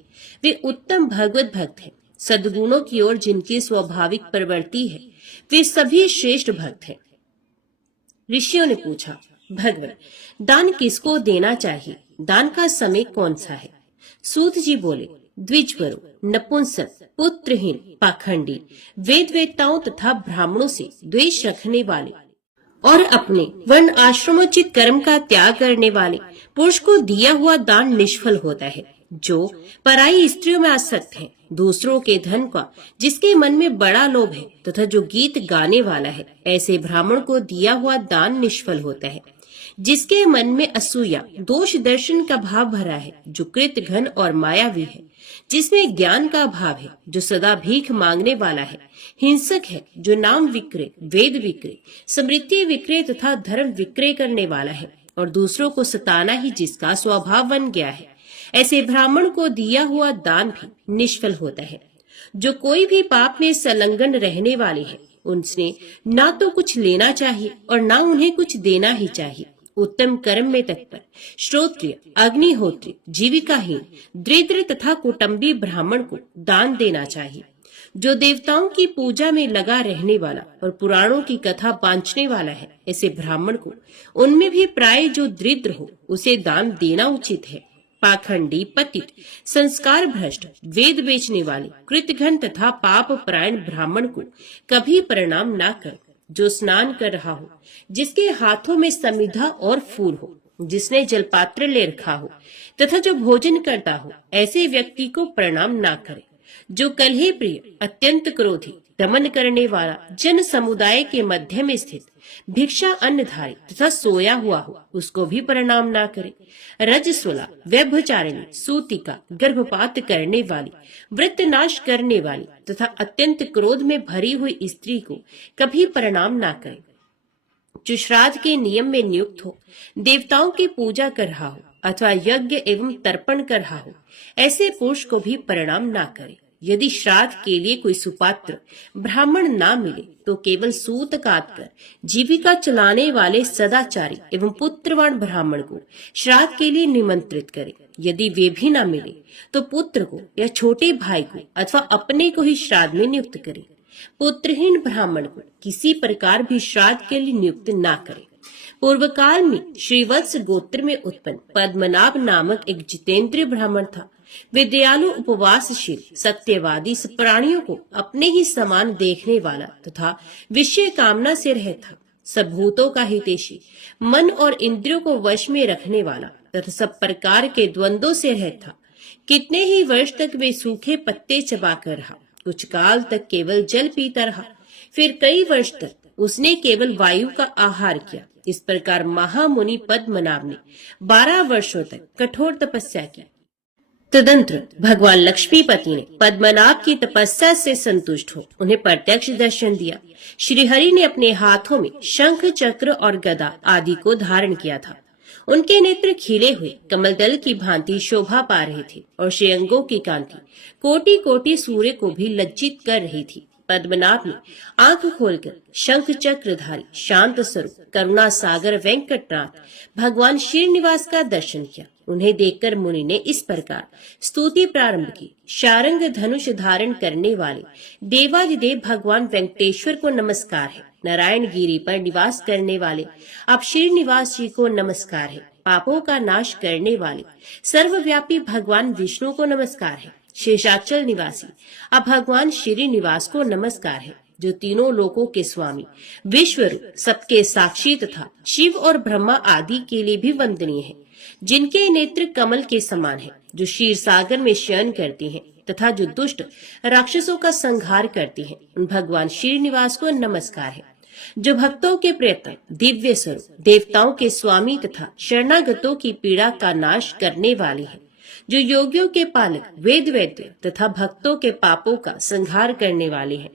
वे उत्तम भगवत भक्त हैं। सद्गुणों की ओर जिनकी स्वाभाविक प्रवृत्ति है, वे सभी श्रेष्ठ भक्त हैं। ऋषियों ने पूछा, भगवत, दान किसको देना चाहिए? दान का समय कौन सा है? सूत जी बोले, द्विजवरु, नपुंसक, पुत्रहीन, पाखंडी, वेद वेत्ताओं तथा ब्राह्मणों से द्वेष रखने वाले, और अपने वर्ण आश्रमोचित कर्म का त्याग करने वाले पुरुष को दिया हुआ दान निष्फल होता है। जो पराई स्त्रियों में आसक्त है, दूसरों के धन का जिसके मन में बड़ा लोभ है तथा जो गीत गाने वाला है, ऐसे ब्राह्मण को दिया हुआ दान निष्फल होता है। जिसके मन में असूया दोष दर्शन का भाव भरा है, जो कृत घन और मायावी है, जिसमें ज्ञान का भाव है, जो सदा भीख मांगने वाला है, हिंसक है, जो नाम विक्रय, वेद विक्रय, स्मृति विक्रय तथा धर्म विक्रय करने वाला है और दूसरों को सताना ही जिसका स्वभाव बन गया है, ऐसे ब्राह्मण को दिया हुआ दान भी निष्फल होता है। जो कोई भी पाप में संलग्न रहने वाले हैं, उनसे ना तो कुछ लेना चाहिए और ना उन्हें कुछ देना ही चाहिए। उत्तम कर्म में तत्पर, श्रोत्रिय, अग्निहोत्री, जीविकाहीन, दरिद्र तथा कुटुंबी ब्राह्मण को दान देना चाहिए। जो देवताओं की पूजा में लगा रहने वाला और पुराणों की कथा बांचने वाला है, ऐसे ब्राह्मण को उनमें भी प्राय जो दरिद्र हो उसे दान देना उचित है। पाखंडी, पतित, संस्कार भ्रष्ट, वेद बेचने वाले, कृतघ्न तथा पाप परायण ब्राह्मण को कभी प्रणाम ना कर। जो स्नान कर रहा हो, जिसके हाथों में समिधा और फूल हो, जिसने जलपात्र ले रखा हो तथा जो भोजन करता हो, ऐसे व्यक्ति को प्रणाम ना करे। जो कलह प्रिय, अत्यंत क्रोधी, दमन करने वाला, जन समुदाय के मध्य में स्थित, भिक्षा अन्नधारी तथा सोया हुआ हो, उसको भी प्रणाम ना करे। रजस्वला, व्यभिचारिणी, सूतिका, गर्भपात करने वाली, व्रत नाश करने वाली तथा अत्यंत क्रोध में भरी हुई स्त्री को कभी प्रणाम ना करे। जो श्राद्ध के नियम में नियुक्त हो, देवताओं की पूजा कर रहा हो अथवा यज्ञ एवं तर्पण कर रहा हो, ऐसे पुरुष को भी प्रणाम ना करे। यदि श्राद्ध के लिए कोई सुपात्र ब्राह्मण ना मिले तो केवल सूत काट कर जीविका चलाने वाले सदाचारी एवं पुत्रवान ब्राह्मण को श्राद्ध के लिए निमंत्रित करे। यदि वे भी ना मिले तो पुत्र को या छोटे भाई को अथवा अपने को ही श्राद्ध में नियुक्त करे। पुत्रहीन ब्राह्मण को किसी प्रकार भी श्राद्ध के लिए नियुक्त ना करे। पूर्व काल में श्रीवत्स गोत्र में उत्पन्न पद्मनाभ नामक एक जितेंद्रिय ब्राह्मण था। वे दयालु, उपवासशील, सत्यवादी, प्राणियों को अपने ही समान देखने वाला तथा विषय कामना से रहित था। सब भूतों का हितैषी, मन और इंद्रियों को वश में रखने वाला तथा सब प्रकार के द्वंद्वों से रहित था। कितने ही वर्ष तक वे सूखे पत्ते चबाकर रहा, कुछ काल तक केवल जल पीता रहा, फिर कई वर्ष तक उसने केवल वायु का आहार किया। इस प्रकार महामुनि पद्मनाभ ने 12 वर्षों तक कठोर तपस्या की। तदंतर भगवान लक्ष्मीपति ने पद्मनाभ की तपस्या से संतुष्ट हो उन्हें प्रत्यक्ष दर्शन दिया। श्रीहरि ने अपने हाथों में शंख, चक्र और गदा आदि को धारण किया था। उनके नेत्र खिले हुए कमल दल की भांति शोभा पा रहे थे और श्रेयंगों की कांति कोटि कोटि सूर्य को भी लज्जित कर रही थी। पद्मनाभ ने आंख खोलकर शंख चक्रधारी, शांत स्वरूप, करुणा सागर वेंकटनाथ भगवान श्रीनिवास का दर्शन किया। उन्हें देखकर मुनि ने इस प्रकार स्तुति प्रारंभ की। शारंग धनुष धारण करने वाले देवादिदेव भगवान वेंकटेश्वर को नमस्कार है। नारायण गिरी पर निवास करने वाले आप श्रीनिवास जी को नमस्कार है। पापों का नाश करने वाले सर्वव्यापी भगवान विष्णु को नमस्कार है। शेषाचल निवासी अब भगवान श्रीनिवास को नमस्कार है, जो तीनों लोकों के स्वामी, विश्वरूप, सबके साक्षी तथा शिव और ब्रह्मा आदि के लिए भी वंदनीय है। जिनके नेत्र कमल के समान है, जो क्षीर सागर में शयन करती हैं तथा जो दुष्ट राक्षसों का संहार करती हैं, उन भगवान श्रीनिवास को नमस्कार है। जो भक्तों के प्रियतम, दिव्य स्वरूप, देवताओं के स्वामी तथा शरणागतों की पीड़ा का नाश करने वाले हैं, जो योगियों के पालक, वेद वेद्य तथा भक्तों के पापों का संहार करने वाले हैं,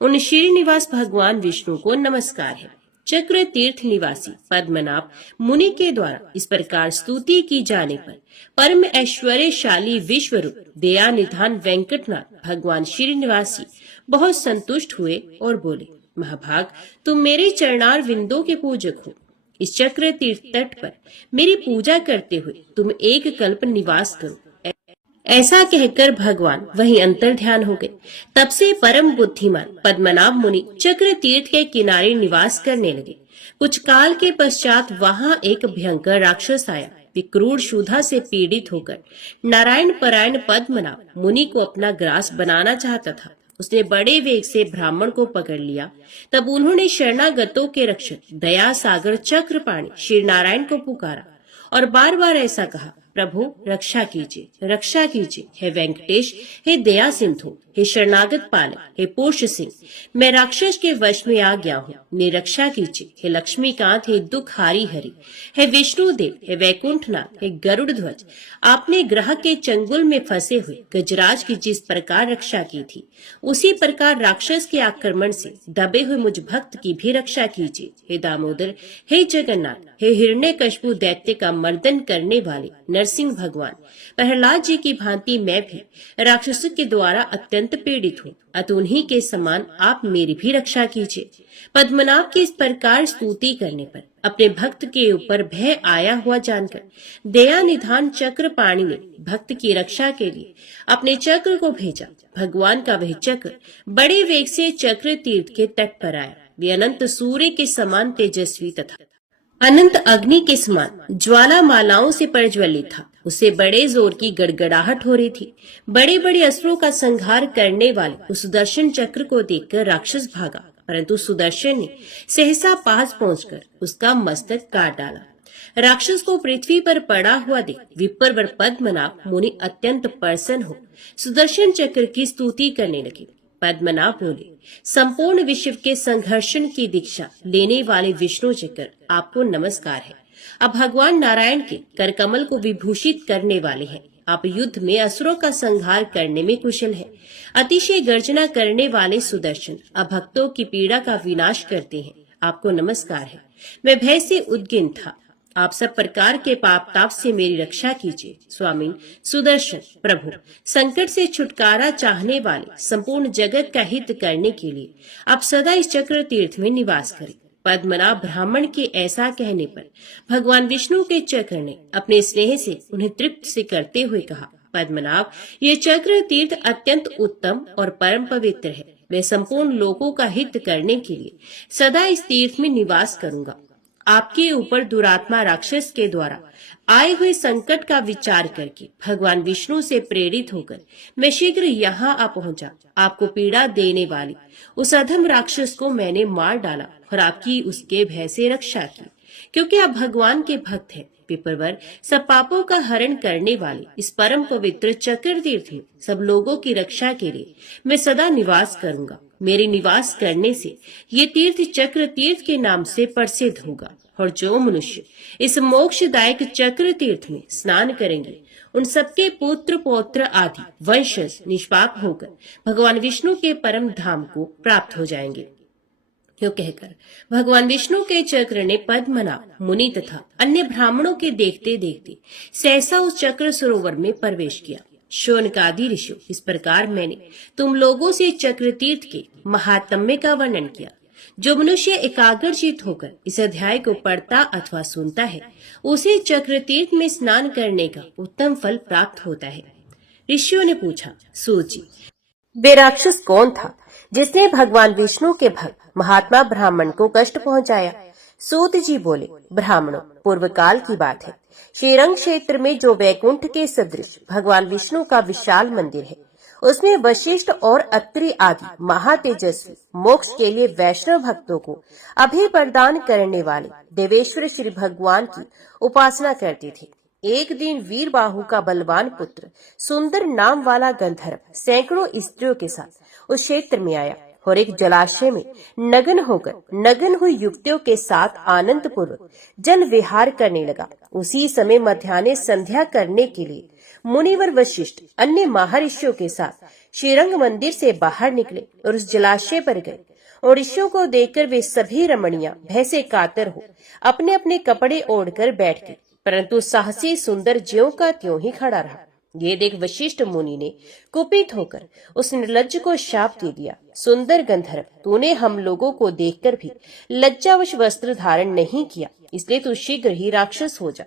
उन श्रीनिवास भगवान विष्णु को नमस्कार है। चक्र तीर्थ निवासी पद्मनाभ मुनि के द्वारा इस प्रकार स्तुति की जाने पर परम ऐश्वर्यशाली विश्वरूप दया निधान वेंकटनाथ भगवान श्रीनिवासी बहुत संतुष्ट हुए और बोले, महाभाग, तुम मेरे चरणार विंदों के पूजक हो। इस चक्र तीर्थ तट पर मेरी पूजा करते हुए तुम एक कल्प निवास करो। ऐसा कहकर भगवान वहीं अंतर ध्यान हो गए। तब से परम बुद्धिमान पद्मनाभ मुनि चक्र तीर्थ के किनारे निवास करने लगे। कुछ काल के पश्चात वहां एक भयंकर राक्षस आया। वे क्रूर क्षुधा से पीड़ित होकर नारायण परायण पद्मनाभ मुनि को अपना ग्रास बनाना चाहता था। उसने बड़े वेग से ब्राह्मण को पकड़ लिया। तब उन्होंने शरणागतों के रक्षक दया सागर चक्रपाणी श्री नारायण को पुकारा और बार बार ऐसा कहा, प्रभु रक्षा कीजिए, रक्षा कीजिए। हे वेंकटेश, हे दया सिंधु, हे शरणागत पालक, हे पोष सिंह, मैं राक्षस के वश में आ गया हूँ, मेरी रक्षा कीजिए। हे लक्ष्मीकांत, हे दुख हारी हरि, हे विष्णुदेव, हे वैकुंठनाथ, हे गरुड़ ध्वज, आपने ग्रह के चंगुल में फंसे हुए गजराज की जिस प्रकार रक्षा की थी, उसी प्रकार राक्षस के आक्रमण से दबे हुए मुझ भक्त की भी रक्षा कीजिए। हे दामोदर, हे जगन्नाथ, हे हिरण्यकशिपु दैत्य का मर्दन करने वाले नरसिंह भगवान, प्रहलाद जी की भांति मैं भी राक्षसों के द्वारा अत्यंत पीड़ित हूँ, अतः उन्हीं के समान आप मेरी भी रक्षा कीजिए। पद्मनाभ की इस प्रकार स्तुति करने पर अपने भक्त के ऊपर भय आया हुआ जानकर दया निधान चक्रपाणी ने भक्त की रक्षा के लिए अपने चक्र को भेजा। भगवान का वह चक्र बड़े वेग से चक्र तीर्थ के तट पर आया। वे अनंत सूर्य के समान तेजस्वी तथा अनंत अग्नि के समान ज्वालामालाओं से प्रज्वलित था। उसे बड़े जोर की गड़गड़ाहट हो रही थी। बड़े बड़े अस्त्रों का संहार करने वाले उस सुदर्शन चक्र को देखकर राक्षस भागा, परंतु सुदर्शन ने सहसा पास पहुंचकर उसका मस्तक काट डाला। राक्षस को पृथ्वी पर पड़ा हुआ देख विप्रवर पद्मनाभ मुनि अत्यंत प्रसन्न हो सुदर्शन चक्र की स्तुति करने लगे। पद्मनाभ बोले, संपूर्ण विश्व के संघर्षण की दीक्षा लेने वाले विष्णु चक्र, आपको नमस्कार है। अब भगवान नारायण के करकमल को विभूषित करने वाले हैं। आप युद्ध में असुरों का संहार करने में कुशल है। अतिशय गर्जना करने वाले सुदर्शन अब भक्तों की पीड़ा का विनाश करते हैं। आपको नमस्कार है। मैं भय से उद्गिन था, आप सब प्रकार के पाप ताप से मेरी रक्षा कीजिए। स्वामी सुदर्शन प्रभु, संकट से छुटकारा चाहने वाले संपूर्ण जगत का हित करने के लिए आप सदा इस चक्र तीर्थ में निवास करें। पद्मनाभ ब्राह्मण के ऐसा कहने पर भगवान विष्णु के चक्र ने अपने स्नेह से उन्हें तृप्त से करते हुए कहा, पद्मनाभ, ये चक्र तीर्थ अत्यंत उत्तम और परम पवित्र है। मैं संपूर्ण लोगों का हित करने के लिए सदा इस तीर्थ में निवास करूंगा। आपके ऊपर दुरात्मा राक्षस के द्वारा आए हुए संकट का विचार करके भगवान विष्णु से प्रेरित होकर मैं शीघ्र यहाँ आ पहुंचा। आपको पीड़ा देने वाली उस अधम राक्षस को मैंने मार डाला और आपकी उसके भय से रक्षा की। क्योंकि आप भगवान के भक्त हैं, पिपरवर सब पापों का हरण करने वाले इस परम पवित्र चक्र तीर्थ में सब लोगों की रक्षा के लिए मैं सदा निवास करूंगा। मेरे निवास करने से ये तीर्थ चक्र तीर्थ के नाम से प्रसिद्ध होगा और जो मनुष्य इस मोक्षदायक चक्र तीर्थ में स्नान करेंगे उन सबके पुत्र पौत्र आदि वंशज निष्पाप होकर भगवान विष्णु के परम धाम को प्राप्त हो जाएंगे। क्यों कहकर भगवान विष्णु के चक्र ने पद्मनाभ मुनि तथा अन्य ब्राह्मणों के देखते देखते सहसा उस चक्र सरोवर में प्रवेश किया। शौनकादि ऋषियों, इस प्रकार मैंने तुम लोगों से चक्र तीर्थ के महात्म्य का वर्णन किया। जो मनुष्य एकाग्रचित होकर इस अध्याय को पढ़ता अथवा सुनता है उसे चक्र तीर्थ में स्नान करने का उत्तम फल प्राप्त होता है। ऋषियों ने पूछा, सूत जी, वे राक्षस कौन था जिसने भगवान विष्णु के भक्त महात्मा ब्राह्मण को कष्ट पहुंचाया? सूत जी बोले, ब्राह्मणों, पूर्व काल की बात है। श्रीरंग क्षेत्र में जो वैकुंठ के सदृश भगवान विष्णु का विशाल मंदिर है, उसमें वशिष्ठ और अत्रि आदि महातेजस्वी मोक्ष के लिए वैष्णव भक्तों को अभय प्रदान करने वाले देवेश्वर श्री भगवान की उपासना करते थे। एक दिन वीरबाहु का बलवान पुत्र सुंदर नाम वाला गंधर्व सैकड़ों स्त्रियों के साथ उस क्षेत्र में आया और एक जलाशय में नग्न हुई युवतियों के साथ आनंद पूर्वक जल विहार करने लगा। उसी समय मध्याह्ने संध्या करने के लिए मुनिवर वशिष्ठ अन्य महर्षियों के साथ श्रीरंग मंदिर से बाहर निकले और उस जलाशय पर गए और ऋषियों को देखकर वे सभी रमणियां भय से कातर हो अपने अपने कपड़े ओढ़कर बैठ गए, परंतु साहसी सुंदर ज्यों का त्यों ही खड़ा रहा। ये देख वशिष्ठ मुनि ने कुपित होकर उस निर्लज्ज को शाप दे दिया, सुंदर गंधर्व, तूने हम लोगों को देखकर भी लज्जावश वस्त्र धारण नहीं किया, इसलिए तू शीघ्र ही राक्षस हो जा।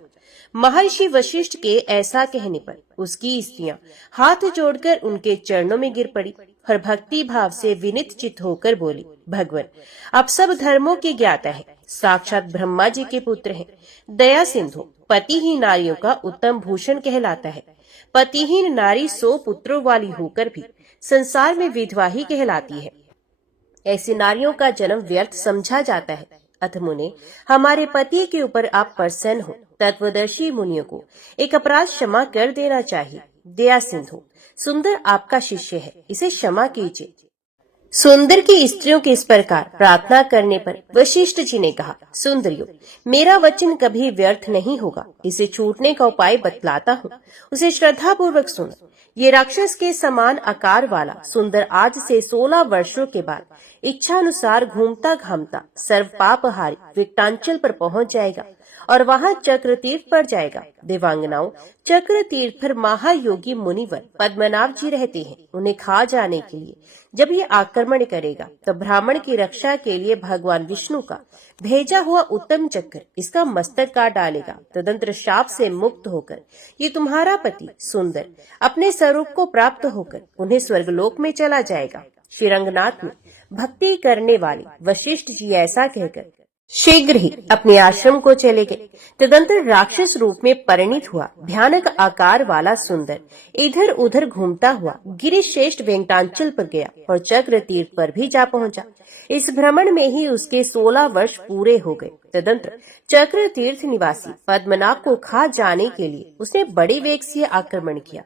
महर्षि वशिष्ठ के ऐसा कहने पर उसकी स्त्रियां हाथ जोड़कर उनके चरणों में गिर पड़ी और भक्ति भाव से विनित चित होकर बोली, भगवान, आप सब धर्मों के ज्ञाता है, साक्षात ब्रह्मा जी के पुत्र हैं। दया सिंधु पतिहीन नारियों का उत्तम भूषण कहलाता है। पतिहीन नारी 100 पुत्रों वाली होकर भी संसार में विधवा ही कहलाती है। ऐसी नारियों का जन्म व्यर्थ समझा जाता है। अथ मुने, हमारे पति के ऊपर आप प्रसन्न हो। तत्वदर्शी मुनियों को एक अपराध क्षमा कर देना चाहिए। दया सिंधु, सुंदर आपका शिष्य है, इसे क्षमा कीजिए। सुंदर की स्त्रियों के इस प्रकार प्रार्थना करने पर वशिष्ठ जी ने कहा, सुंदरियों, मेरा वचन कभी व्यर्थ नहीं होगा। इसे छूटने का उपाय बतलाता हूँ, उसे श्रद्धा पूर्वक सुनो। ये राक्षस के समान आकार वाला सुंदर आज से 16 वर्षों के बाद इच्छा अनुसार घूमता घामता सर्व पापहारी विकटांचल पर पहुंच जाएगा और वहां चक्र तीर्थ पर जाएगा। देवांगनाओं, चक्र तीर्थ पर महायोगी मुनिवर पद्मनाभ जी रहते हैं। उन्हें खा जाने के लिए जब ये आक्रमण करेगा तो ब्राह्मण की रक्षा के लिए भगवान विष्णु का भेजा हुआ उत्तम चक्र इसका मस्तक काट डालेगा। तदंतर शाप से मुक्त होकर ये तुम्हारा पति सुंदर अपने स्वरूप को प्राप्त होकर उन्हें स्वर्गलोक में चला जाएगा। श्री रंगनाथ में भक्ति करने वाले वशिष्ठ जी ऐसा कहकर शीघ्र ही अपने आश्रम को चले गए। तदंतर राक्षस रूप में परिणित हुआ भयानक आकार वाला सुंदर इधर उधर घूमता हुआ गिरिश श्रेष्ठ वेंकटांचल पर गया और चक्र तीर्थ पर भी जा पहुंचा। इस भ्रमण में ही उसके 16 वर्ष पूरे हो गए। तदंतर चक्र तीर्थ निवासी पद्मनाभ को खा जाने के लिए उसने बड़े वेग से आक्रमण किया।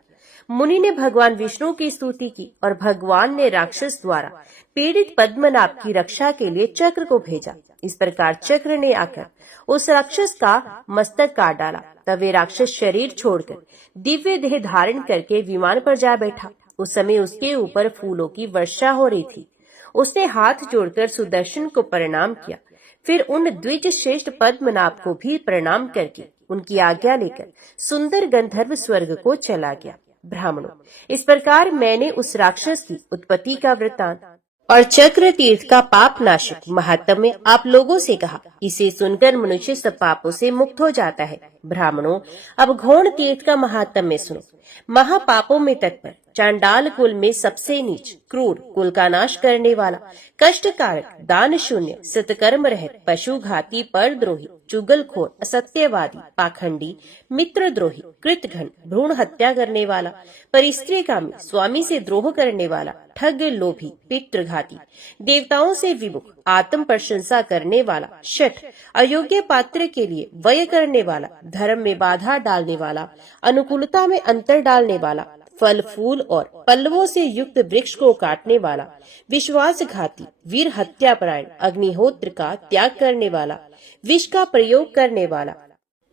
मुनि ने भगवान विष्णु की स्तुति की और भगवान ने राक्षस द्वारा पीड़ित पद्मनाभ की रक्षा के लिए चक्र को भेजा। इस प्रकार चक्र ने आकर उस राक्षस का मस्तक काट डाला। तब वे राक्षस शरीर छोड़कर दिव्य देह धारण करके विमान पर जा बैठा। उस समय उसके ऊपर फूलों की वर्षा हो रही थी। उसने हाथ जोड़कर सुदर्शन को प्रणाम किया, फिर उन द्विज श्रेष्ठ पद्मनाभ को भी प्रणाम करके उनकी आज्ञा लेकर सुंदर गंधर्व स्वर्ग को चला गया। ब्राह्मणों, इस प्रकार मैंने उस राक्षस की उत्पत्ति का वृत्तांत और चक्र तीर्थ का पाप नाशक महात्म्य आप लोगों से कहा। इसे सुनकर मनुष्य सब पापों से मुक्त हो जाता है। ब्राह्मणों, अब घोण तीर्थ का महात्म्य सुनो। महापापों में तत्पर चांडाल कुल में सबसे नीच, क्रूर, कुल का नाश करने वाला, कष्टकारक, दान शून्य, सत्कर्म रहित, पशु घाती, परद्रोही, चुगलखोर, असत्यवादी, पाखंडी, मित्रद्रोही, कृतघ्न, भ्रूण हत्या करने वाला, परिस्त्रीकामी, स्वामी से द्रोह करने वाला, ठग, लोभी, पितृघाती, देवताओं से विमुख, आत्म प्रशंसा करने वाला, शठ, अयोग्य पात्र के लिए व्यय करने वाला, धर्म में बाधा डालने वाला, अनुकूलता में अंतर डालने वाला, फल फूल और पल्लवों से युक्त वृक्ष को काटने वाला, विश्वासघाती, वीर हत्यापरायण, अग्निहोत्र का त्याग करने वाला, विष का प्रयोग करने वाला,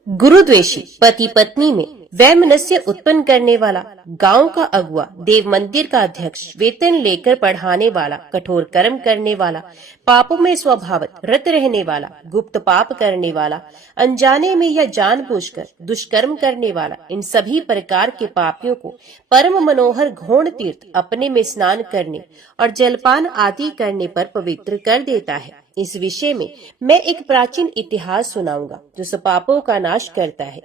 गुरुद्वेषी, पति पत्नी में वैमनस्य उत्पन्न करने वाला, गांव का अगुआ, देव मंदिर का अध्यक्ष, वेतन लेकर पढ़ाने वाला, कठोर कर्म करने वाला, पापों में स्वभावत रत रहने वाला, गुप्त पाप करने वाला, अनजाने में या जानबूझकर दुष्कर्म करने वाला, इन सभी प्रकार के पापियों को परम मनोहर घोण तीर्थ अपने में स्नान करने और जलपान आदि करने पर पवित्र कर देता है। इस विषय में मैं एक प्राचीन इतिहास सुनाऊंगा जो सब पापों का नाश करता है।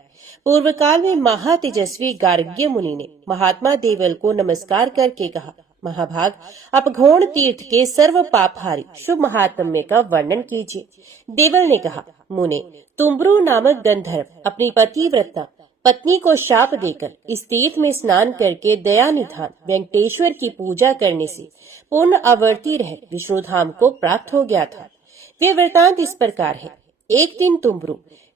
पूर्व काल में महातेजस्वी गार्ग्य मुनि ने महात्मा देवल को नमस्कार करके कहा, महाभाग, आप घोण तीर्थ के सर्व पापहारी शुभ महात्म्य का वर्णन कीजिए। देवल ने कहा, मुने, तुम्ब्रु नामक गंधर्व अपनी पतिव्रता पत्नी को शाप देकर इस तीर्थ में स्नान करके दया निधान वेंकटेश्वर की पूजा करने से पूर्ण आवर्ती रह विष्णु धाम को प्राप्त हो गया था। वे वृतांत इस प्रकार है। एक दिन तुम्ब्रु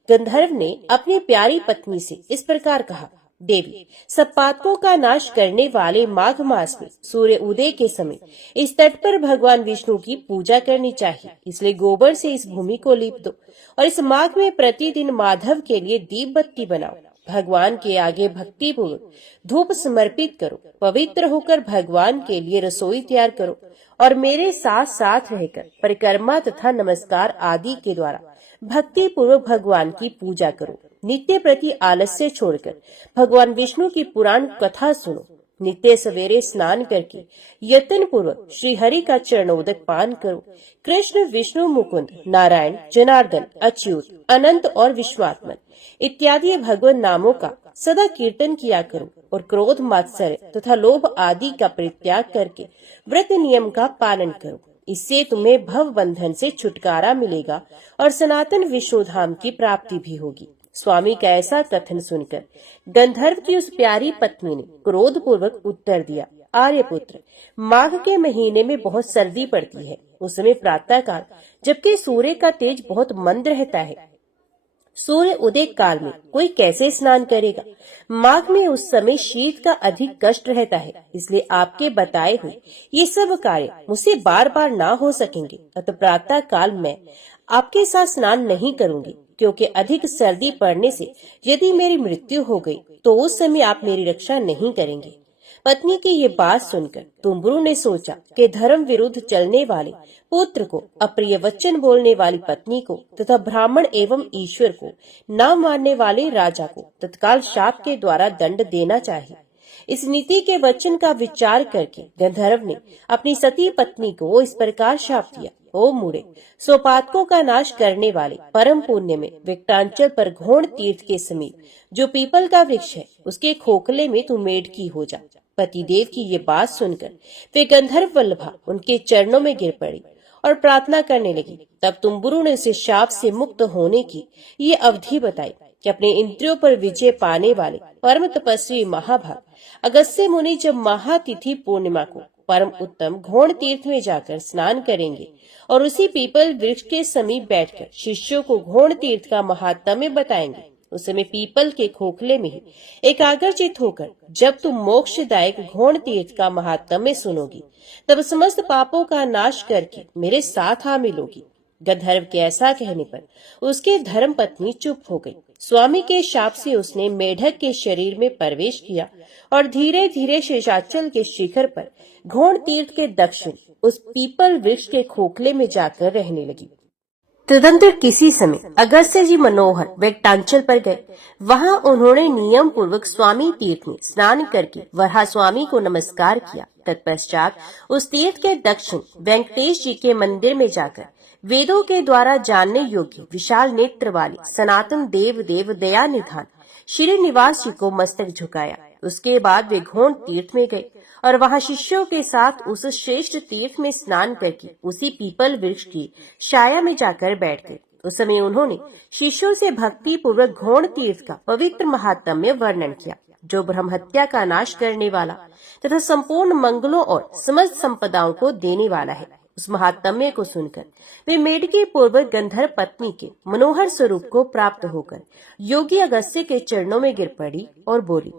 गंधर्व ने अपनी प्यारी पत्नी से इस प्रकार कहा, देवी, सब पातकों का नाश करने वाले माघ मास में सूर्य उदय के समय इस तट पर भगवान विष्णु की पूजा करनी चाहिए। इसलिए गोबर से इस भूमि को लीप दो और इस माघ में प्रतिदिन माधव के लिए दीप बत्ती बनाओ। भगवान के आगे भक्ति पूर्वक धूप समर्पित करो। पवित्र होकर भगवान के लिए रसोई तैयार करो और मेरे साथ साथ रहकर परिक्रमा तथा नमस्कार आदि के द्वारा भक्ति पूर्वक भगवान की पूजा करो। नित्य प्रति आलस्य छोड़कर भगवान विष्णु की पुराण कथा सुनो। नित्य सवेरे स्नान करके यत्न पूर्वक श्री हरि का चरणोदक पान करो। कृष्ण, विष्णु, मुकुंद, नारायण, जनार्दन, अच्युत, अनंत और विश्वात्मन इत्यादि भगवान नामों का सदा कीर्तन किया करो और क्रोध, मात्सर्य तथा लोभ आदि का परित्याग करके व्रत नियम का पालन करो। इससे तुम्हें भव बंधन से छुटकारा मिलेगा और सनातन विष्णु धाम की प्राप्ति भी होगी। स्वामी का ऐसा कथन सुनकर गंधर्व की उस प्यारी पत्नी ने क्रोध पूर्वक उत्तर दिया, आर्यपुत्र, माघ के महीने में बहुत सर्दी पड़ती है। उस समय प्रातः काल, जबकि सूर्य का तेज बहुत मंद रहता है, सूर्य उदय काल में कोई कैसे स्नान करेगा? माघ में उस समय शीत का अधिक कष्ट रहता है, इसलिए आपके बताए हुए ये सब कार्य मुझसे बार बार ना हो सकेंगे। अतः प्रातः काल मैं आपके साथ स्नान नहीं करूंगी, क्योंकि अधिक सर्दी पड़ने से यदि मेरी मृत्यु हो गई तो उस समय आप मेरी रक्षा नहीं करेंगे। पत्नी की ये बात सुनकर तुम्बुरु ने सोचा कि धर्म विरुद्ध चलने वाले पुत्र को, अप्रिय वचन बोलने वाली पत्नी को तथा ब्राह्मण एवं ईश्वर को न मानने वाले राजा को तत्काल शाप के द्वारा दंड देना चाहिए। इस नीति के वचन का विचार करके गंधर्व ने अपनी सती पत्नी को इस प्रकार शाप दिया। ओ मूढ़े, सोपातकों का नाश करने वाले परम पुण्य में विकटांचल पर घोण तीर्थ के समीप जो पीपल का वृक्ष है, उसके खोखले में तू मेढकी हो जा। पतिदेव की ये बात सुनकर वे गंधर्व वल्लभा उनके चरणों में गिर पड़ी और प्रार्थना करने लगी। तब तुम्बुरु ने उसे शाप से मुक्त होने की ये अवधि बताई कि अपने इंद्रियों पर विजय पाने वाले परम तपस्वी महाभाग अगस्त्य मुनि जब महातिथि पूर्णिमा को परम उत्तम घोण तीर्थ में जाकर स्नान करेंगे और उसी पीपल वृक्ष के समीप बैठकर शिष्यों को घोण तीर्थ का महात्म्य बताएंगे, उस समय पीपल के खोखले में ही एकाग्रचित होकर जब तुम मोक्षदायक घोण तीर्थ का महात्म्य सुनोगी, तब समस्त पापों का नाश करके मेरे साथ आ मिलोगी। गंधर्व के ऐसा कहने पर उसके धर्म पत्नी चुप हो गई। स्वामी के शाप से उसने मेढक के शरीर में प्रवेश किया और धीरे धीरे शेषाचल के शिखर पर घोण तीर्थ के दक्षिण उस पीपल वृक्ष के खोखले में जाकर रहने लगी। तदंतर किसी समय अगस्त्य जी मनोहर वेक्टांचल पर गए। वहां उन्होंने नियम पूर्वक स्वामी तीर्थ में स्नान करके वराह स्वामी को नमस्कार किया। तत्पश्चात उस तीर्थ के दक्षिण वेंकटेश जी के मंदिर में जाकर वेदों के द्वारा जानने योग्य विशाल नेत्र वाले सनातन देव देव दया निधान श्रीनिवास जी को मस्तक झुकाया। उसके बाद वे घोण तीर्थ में गए और वहां शिष्यों के साथ उस श्रेष्ठ तीर्थ में स्नान करके उसी पीपल वृक्ष की छाया में जाकर बैठ गए। उस समय उन्होंने शिष्यों से भक्ति पूर्वक घोण तीर्थ का पवित्र महात्म्य वर्णन किया, जो ब्रह्म हत्या का नाश करने वाला तथा संपूर्ण मंगलों और समस्त संपदाओं को देने वाला है। उस महात्म्य को सुनकर वे मेढकी पूर्वक गंधर्व पत्नी के मनोहर स्वरूप को प्राप्त होकर योगी अगस्त्य के चरणों में गिर पड़ी और बोली,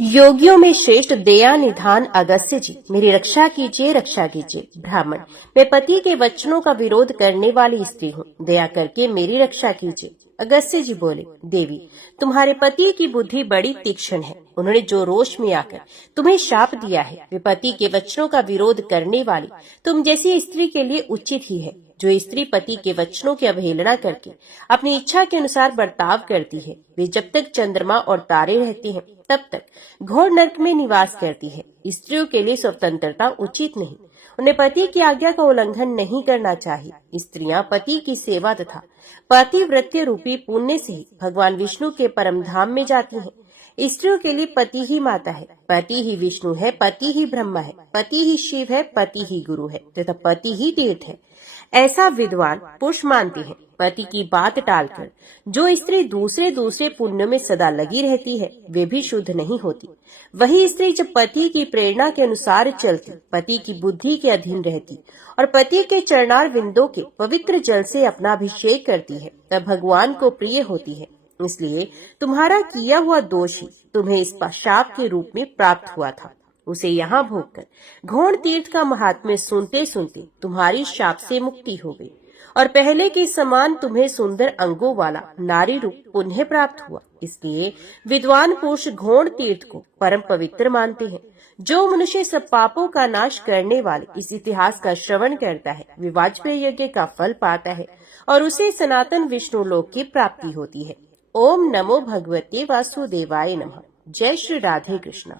योगियों में श्रेष्ठ दया निधान अगस्त्य जी, मेरी रक्षा कीजिए, रक्षा कीजिए। ब्राह्मण, मैं पति के वचनों का विरोध करने वाली स्त्री हूँ, दया करके मेरी रक्षा कीजिए। अगस्त्य जी बोले, देवी, तुम्हारे पति की बुद्धि बड़ी तीक्ष्ण है। उन्होंने जो रोष में आकर तुम्हें शाप दिया है, वे पति के वचनों का विरोध करने वाली तुम जैसी स्त्री के लिए उचित ही है। जो स्त्री पति के वचनों की अवहेलना करके अपनी इच्छा के अनुसार बर्ताव करती है, वे जब तक चंद्रमा और तारे रहते हैं तब तक घोर नरक में निवास करती है। स्त्रियों के लिए स्वतंत्रता उचित नहीं, उन्हें पति की आज्ञा का उल्लंघन नहीं करना चाहिए। स्त्रियां पति की सेवा तथा पतिव्रत्य रूपी पुण्य से ही भगवान विष्णु के परम धाम में जाती हैं। स्त्रियों के लिए पति ही माता है, पति ही विष्णु है, पति ही ब्रह्मा है, पति ही शिव है, पति ही गुरु है तथा पति ही तीर्थ है, ऐसा विद्वान पुरुष मानते हैं। पति की बात टालकर जो स्त्री दूसरे पुण्यों में सदा लगी रहती है, वे भी शुद्ध नहीं होती। वही स्त्री जब पति की प्रेरणा के अनुसार चलती, पति की बुद्धि के अधीन रहती और पति के चरणार विंदों के पवित्र जल से अपना अभिषेक करती है, तब भगवान को प्रिय होती है। इसलिए तुम्हारा किया हुआ दोष ही तुम्हें इस शाप के रूप में प्राप्त हुआ था। उसे यहाँ भोगकर घोण तीर्थ का महात्म्य सुनते सुनते तुम्हारी शाप से मुक्ति हो गई और पहले के समान तुम्हें सुंदर अंगों वाला नारी रूप पुनः प्राप्त हुआ। इसलिए विद्वान पुरुष घोण तीर्थ को परम पवित्र मानते हैं। जो मनुष्य सब पापों का नाश करने वाले इस इतिहास का श्रवण करता है, वे वाजपेयी यज्ञ का फल पाता है और उसे सनातन विष्णु लोक की प्राप्ति होती है। ओम नमो भगवते वासुदेवाय नमः। जय श्री राधे कृष्ण।